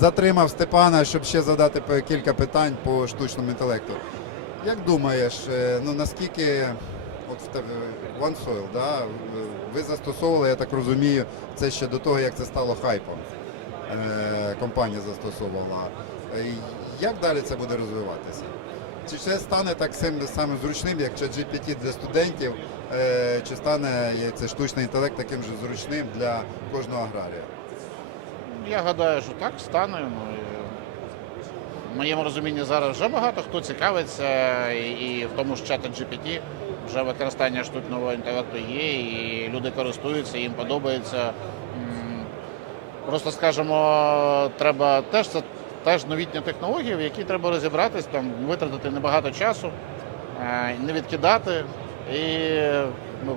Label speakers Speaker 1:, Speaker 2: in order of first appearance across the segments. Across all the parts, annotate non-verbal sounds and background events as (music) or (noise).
Speaker 1: затримав Степана, щоб ще задати кілька питань по штучному інтелекту. Як думаєш, е, ну наскільки от в OneSoil, да, ви застосовували, я так розумію, це ще до того, як це стало хайпом. Е, Компанія застосовувала. Як далі це буде розвиватися? Чи це стане так сам- самим зручним, як ChatGPT для студентів, е, чи стане е, цей штучний інтелект таким же зручним для кожного аграрія?
Speaker 2: Я гадаю, що так стане. Ну, в моєму розумінні зараз вже багато хто цікавиться, і, в тому ж чаті GPT вже використання штучного інтелекту є, і люди користуються, їм подобається. Просто скажімо, треба теж це теж новітні технології, в які треба розібратись, там витратити небагато часу, е, не відкидати і ну,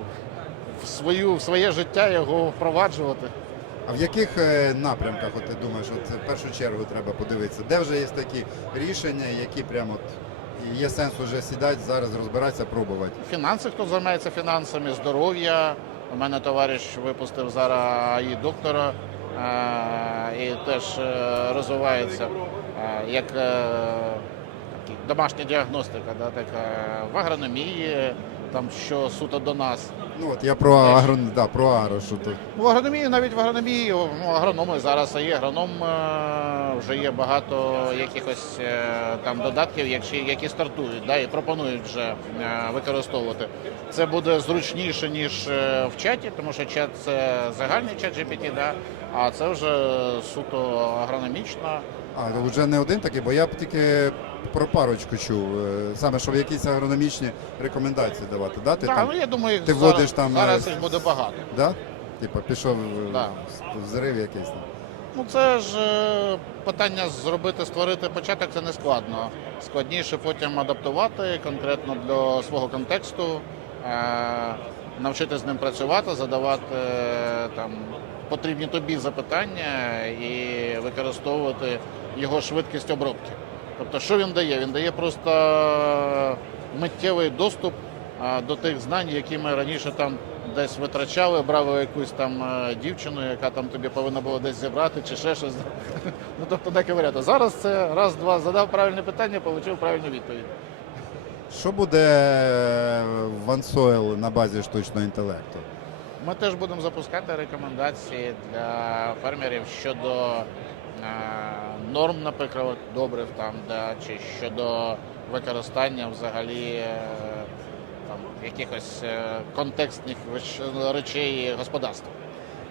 Speaker 2: в свою в своє життя його впроваджувати.
Speaker 1: А в яких е, напрямках от ти думаєш, от в першу чергу треба подивитися, де вже є такі рішення, які прямо от є сенс уже сідати, зараз розбиратися, пробувати.
Speaker 2: Фінанси, хто займається фінансами, здоров'я. У мене товариш випустив зараз і доктора е, і теж е, розвивається е, як е, домашня діагностика, да, така, в агрономії, там що суто до нас.
Speaker 1: Ну от я про агро, да, про агро, що тут.
Speaker 2: В агрономії, навіть в агрономії, ну, агрономи зараз є агроном, е, вже є багато якихось е, там додатків, які, які стартують да, і пропонують вже е, використовувати. Це буде зручніше, ніж е, в чаті, тому що чат це загальний чат GPT, да, а це вже суто агрономічно.
Speaker 1: А вже не один такий, бо я б тільки про парочку чув. е, Саме щоб якісь агрономічні рекомендації давати. Да? Ти
Speaker 2: Так,
Speaker 1: там,
Speaker 2: ну я думаю,
Speaker 1: ти
Speaker 2: зараз,
Speaker 1: вводиш там,
Speaker 2: зараз
Speaker 1: е,
Speaker 2: їх буде багато.
Speaker 1: да? Типа пішов е,
Speaker 2: Да.
Speaker 1: взрив якийсь там.
Speaker 2: Ну це ж питання зробити, створити початок це не складно. Складніше потім адаптувати конкретно для свого контексту, навчити з ним працювати, задавати там потрібні тобі запитання і використовувати його швидкість обробки. Тобто, що він дає? Він дає просто миттєвий доступ до тих знань, які ми раніше там десь витрачали, брали якусь там е, дівчину, яка там тобі повинна була десь зібрати чи ще щось. (laughs) Ну тобто таке варіанти. Зараз це раз-два задав правильне питання, отримав правильну відповідь.
Speaker 1: Що буде е, в OneSoil на базі штучного інтелекту?
Speaker 2: Ми теж будемо запускати рекомендації для фермерів щодо норм, наприклад, добрив там, да, чи щодо використання взагалі е, там, якихось е, контекстних речей господарства.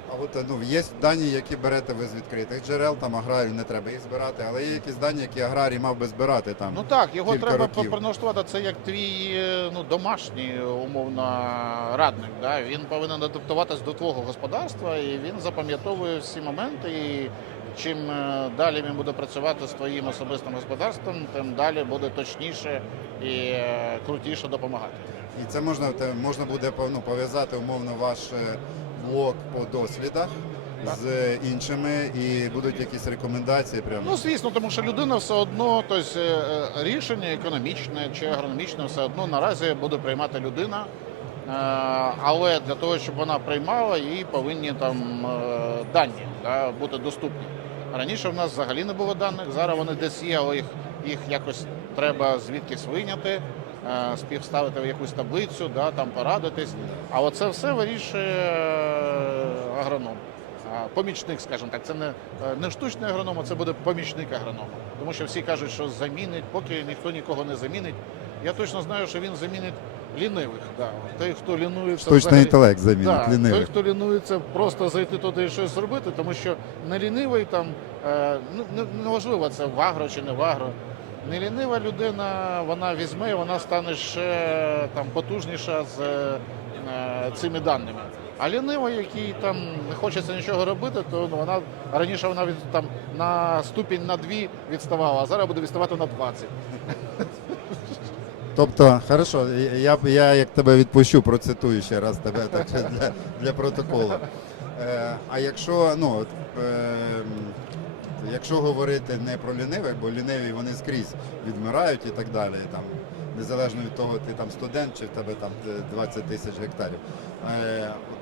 Speaker 1: А от е, ну є дані, які берете ви з відкритих джерел, там аграрію не треба їх збирати, але є якісь дані, які аграрій мав би збирати там.
Speaker 2: Ну так, його
Speaker 1: кілька
Speaker 2: треба
Speaker 1: років.
Speaker 2: прилаштувати. Це як твій е, ну, домашній умовно радник. Да? Він повинен адаптуватись до твого господарства і він запам'ятовує всі моменти. І чим е, далі він буде працювати з твоїм особистим господарством, тим далі буде точніше і е, крутіше допомагати.
Speaker 1: І це можна можна буде ну, пов'язати умовно ваш е, блок по дослідах
Speaker 2: Так.
Speaker 1: з іншими, і будуть якісь рекомендації. Прямо
Speaker 2: Ну, звісно, тому що людина все одно, тобто рішення економічне чи агрономічне все одно наразі буде приймати людина. Але для того, щоб вона приймала, їй повинні там дані да, бути доступні. Раніше в нас взагалі не було даних, зараз вони десь є, але їх, їх якось треба звідкись вийняти, е, співставити в якусь таблицю, да, там порадитись. А оце все вирішує е, агроном. Помічник, скажімо так, це не, е, не штучний агроном, а це буде помічник агронома. Тому що всі кажуть, що замінить, поки ніхто нікого не замінить. Я точно знаю, що він замінить лінивих. Да. Той, хто лінується
Speaker 1: штучний
Speaker 2: взагалі-
Speaker 1: інтелект замінить
Speaker 2: Да, той,
Speaker 1: лінивих.
Speaker 2: хто лінується, просто зайти туди і щось зробити, тому що не лінивий там, е, ну, не- неважливо, це в агро чи не в агро. Не лінива людина, вона візьме, і вона стане ще там потужніша з е, цими даними. А лінива, який там не хочеться нічого робити, то ну, вона раніше вона від там на ступінь на дві відставала, а зараз буде відставати на 20.
Speaker 1: Тобто, хорошо, я, я як тебе відпущу, процитую ще раз тебе так що для, для протоколу. Е, а якщо, ну, е, якщо говорити не про лінивих, бо ліниві вони скрізь відмирають і так далі, там, незалежно від того, ти там студент чи в тебе там е, 20 тисяч гектарів. Е, от,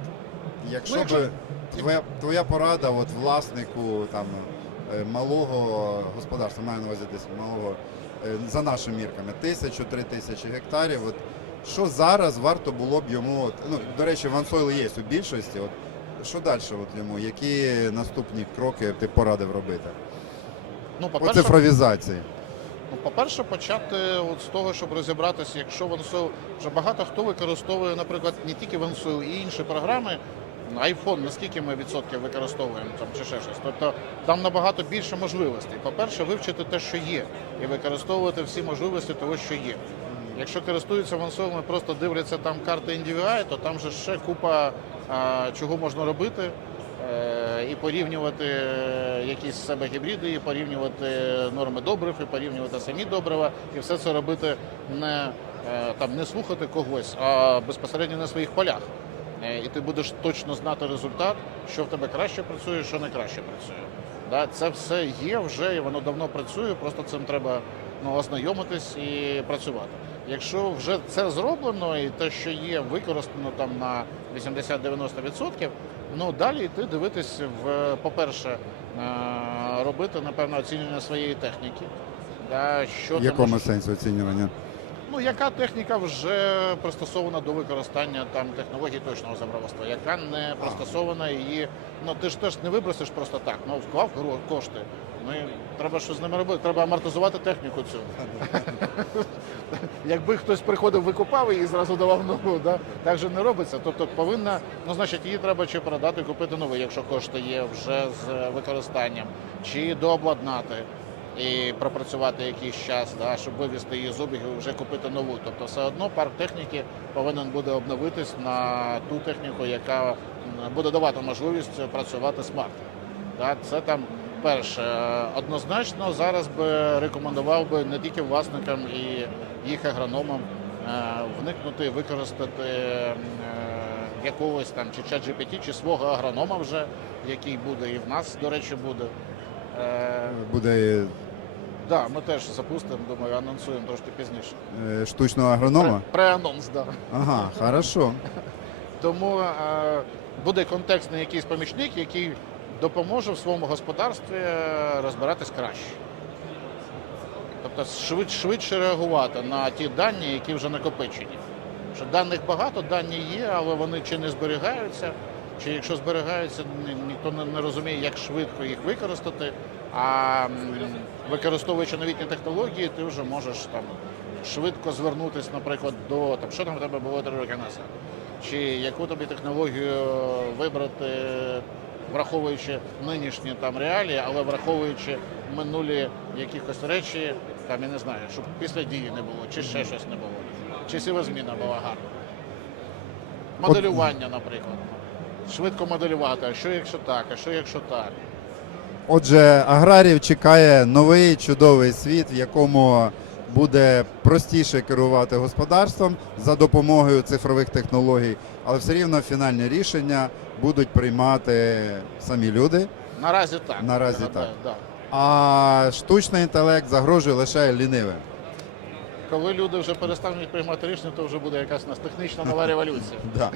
Speaker 1: якщо,
Speaker 2: Ну, якщо-
Speaker 1: би твоя, твоя порада от, власнику там, е, малого господарства, маю на увазі десь малого, за нашими мірками, тисячу-три тисячі гектарів. От, що зараз варто було б йому, от, ну, до речі, вансойл є у більшості. От, що далі от йому? Які наступні кроки ти порадив робити?
Speaker 2: Ну,
Speaker 1: По цифровізації.
Speaker 2: Ну, по-перше, почати от з того, щоб розібратися, якщо OneSoil, вже багато хто використовує, наприклад, не тільки OneSoil, і інші програми. iPhone, наскільки ми відсотків використовуємо там чи ще щось. Тобто там набагато більше можливостей. По-перше, вивчити те, що є, і використовувати всі можливості того, що є. Якщо користуються OneSoil, просто дивляться там карти NDVI, то там же ще купа а, чого можна робити. Е, і порівнювати е, якісь себе гібриди, і порівнювати норми добрив, і порівнювати самі добрива, і все це робити не е, там не слухати когось, а безпосередньо на своїх полях. Е, І ти будеш точно знати результат, що в тебе краще працює, що не краще працює. Да, це все є вже і воно давно працює, просто цим треба ну, ознайомитись і працювати. Якщо вже це зроблено і те, що є, використано там на 80-90%, ну далі йти дивитись в, по-перше, е, робити напевно оцінювання своєї техніки. Да, що
Speaker 1: В якому сенсі оцінювання?
Speaker 2: Ну, яка техніка вже пристосована до використання там технологій точного забравства, яка не пристосована її. Ну ти ж теж не вибросиш просто так. Ну вклав кошти. Ну і треба щось з ними робити. Треба амортизувати техніку цю. (laughs) Якби хтось приходив, викупав її і зразу давав нову, да? так же не робиться. Тобто повинна, ну значить, її треба чи продати, купити нову, якщо кошти є вже з використанням, чи дообладнати і пропрацювати якийсь час, да, щоб вивести її з обігу і вже купити нову. Тобто все одно парк техніки повинен буде обновитись на ту техніку, яка буде давати можливість працювати смарт. Да, це там перше. Однозначно зараз би рекомендував би не тільки власникам і їх агрономам е, вникнути, використати е, якогось там чи ChatGPT, чи свого агронома вже, який буде, і в нас, до речі, буде. Е,
Speaker 1: Буде
Speaker 2: Да, ми теж запустимо, думаю, анонсуємо трошки пізніше.
Speaker 1: е, штучного агронома?
Speaker 2: Преанонс, да.
Speaker 1: Ага, хорошо.
Speaker 2: Тому е, буде контекстний якийсь помічник, який допоможе в своєму господарстві е, розбиратись краще. Тобто швид, швидше реагувати на ті дані, які вже накопичені. Що даних багато, дані є, але вони чи не зберігаються, чи якщо зберігаються, ні- ніхто не, не розуміє, як швидко їх використати. А використовуючи новітні технології, ти вже можеш там швидко звернутися, наприклад, до там, що там в тебе було три роки назад, чи яку тобі технологію вибрати, враховуючи нинішні там реалії, але враховуючи минулі якихось речі, там я не знаю, щоб після дії не було, чи ще щось не було, чи сівозміна була гарна. Моделювання, наприклад. Швидко моделювати, а що якщо так, а що якщо так.
Speaker 1: Отже, аграрів чекає новий чудовий світ, в якому буде простіше керувати господарством за допомогою цифрових технологій, але все рівно фінальні рішення будуть приймати самі люди.
Speaker 2: Наразі так.
Speaker 1: Наразі так.
Speaker 2: гадаю, Да.
Speaker 1: А штучний інтелект загрожує лише лінивим.
Speaker 2: Коли люди вже перестануть приймати рішення, то вже буде якась у нас технічна нова революція. (laughs)